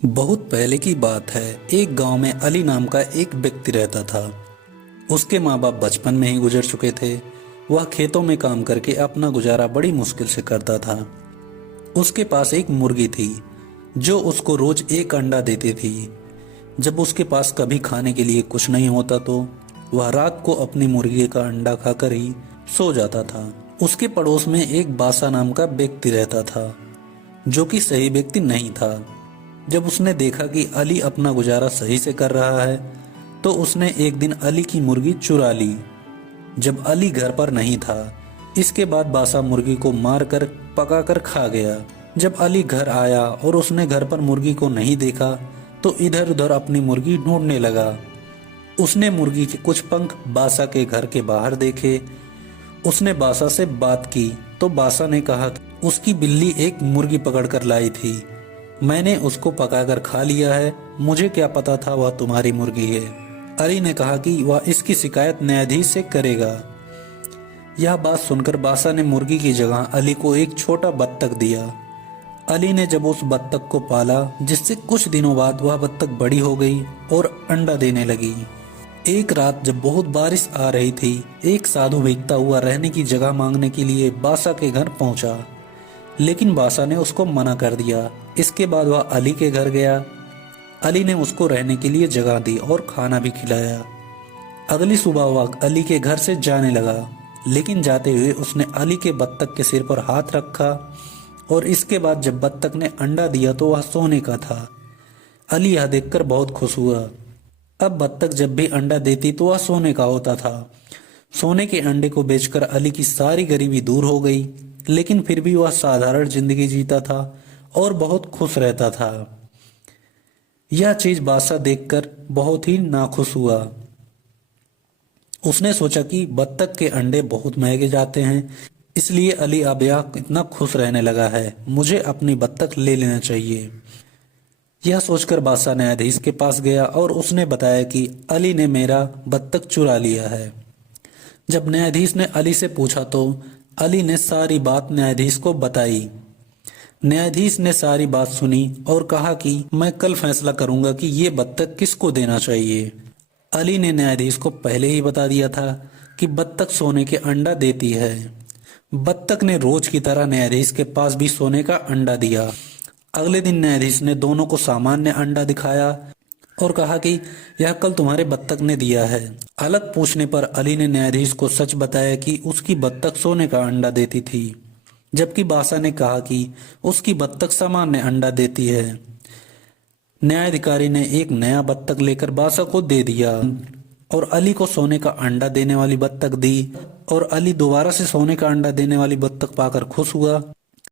बहुत पहले की बात है। एक गांव में अली नाम का एक व्यक्ति रहता था। उसके माँ बाप बचपन में ही गुजर चुके थे। वह खेतों में काम करके अपना गुजारा बड़ी मुश्किल से करता था। उसके पास एक मुर्गी थी जो उसको रोज एक अंडा देती थी। जब उसके पास कभी खाने के लिए कुछ नहीं होता तो वह रात को अपनी मुर्गी का अंडा खाकर ही सो जाता था। उसके पड़ोस में एक बासा नाम का व्यक्ति रहता था जो कि सही व्यक्ति नहीं था। जब उसने देखा कि अली अपना गुजारा सही से कर रहा है तो उसने एक दिन अली की मुर्गी चुरा ली जब अली घर पर नहीं था। इसके बाद बासा मुर्गी को मारकर पकाकर खा गया। जब अली घर आया और उसने घर पर मुर्गी को नहीं देखा तो इधर उधर अपनी मुर्गी ढूंढने लगा। उसने मुर्गी के कुछ पंख बासा के घर के बाहर देखे। उसने बासा से बात की तो बासा ने कहा कि उसकी बिल्ली एक मुर्गी पकड़कर लाई थी। मैंने उसको पकाकर खा लिया है। मुझे क्या पता था वह तुम्हारी मुर्गी है। अली ने कहा कि वह इसकी शिकायत न्यायाधीश से करेगा। यह बात सुनकर बासा ने मुर्गी की जगह अली को एक छोटा बत्तख दिया। अली ने जब उस बत्तख को पाला जिससे कुछ दिनों बाद वह बत्तख बड़ी हो गई और अंडा देने लगी। एक रात जब बहुत बारिश आ रही थी, एक साधु भीगता हुआ रहने की जगह मांगने के लिए बासा के घर पहुंचा, लेकिन बासा ने उसको मना कर दिया। इसके बाद वह अली के घर गया। अली ने उसको रहने के लिए जगह दी और खाना भी खिलाया। अगली सुबह वह अली के घर से जाने लगा, लेकिन जाते हुए उसने अली के बत्तख के सिर पर हाथ रखा और इसके बाद जब बत्तख ने अंडा दिया तो वह सोने का था। अली यह देखकर बहुत खुश हुआ। अब बत्तख जब भी अंडा देती तो वह सोने का होता था। सोने के अंडे को बेचकर अली की सारी गरीबी दूर हो गई, लेकिन फिर भी वह साधारण जिंदगी जीता था और बहुत खुश रहता था। यह चीज बादशाह देखकर बहुत ही नाखुश हुआ। उसने सोचा कि बत्तख के अंडे बहुत महंगे जाते हैं, इसलिए अली अब यह इतना खुश रहने लगा है, मुझे अपनी बत्तख ले लेना चाहिए। यह सोचकर बादशाह न्यायाधीश के पास गया और उसने बताया कि अली ने मेरा बत्तख चुरा लिया है। जब न्यायाधीश ने अली से पूछा तो अली ने सारी बात न्यायाधीश को बताई। न्यायाधीश ने सारी बात सुनी और कहा कि मैं कल फैसला करूंगा कि ये बत्तख किसको देना चाहिए। अली ने न्यायाधीश को पहले ही बता दिया था कि बत्तख सोने के अंडा देती है। बत्तख ने रोज की तरह न्यायाधीश के पास भी सोने का अंडा दिया। अगले दिन न्यायाधीश ने दोनों को सामान्य अंडा दिखाया और कहा कि यह कल तुम्हारे बत्तख ने दिया है। अलग पूछने पर अली ने न्यायाधीश को सच बताया कि उसकी बत्तख सोने का अंडा देती थी, जबकि बासा ने कहा कि उसकी बत्तख सामान्य अंडा देती है। न्यायाधिकारी ने एक नया बत्तख लेकर बासा को दे दिया और अली को सोने का अंडा देने वाली बत्तख दी और अली दोबारा से सोने का अंडा देने वाली बत्तख पाकर खुश हुआ।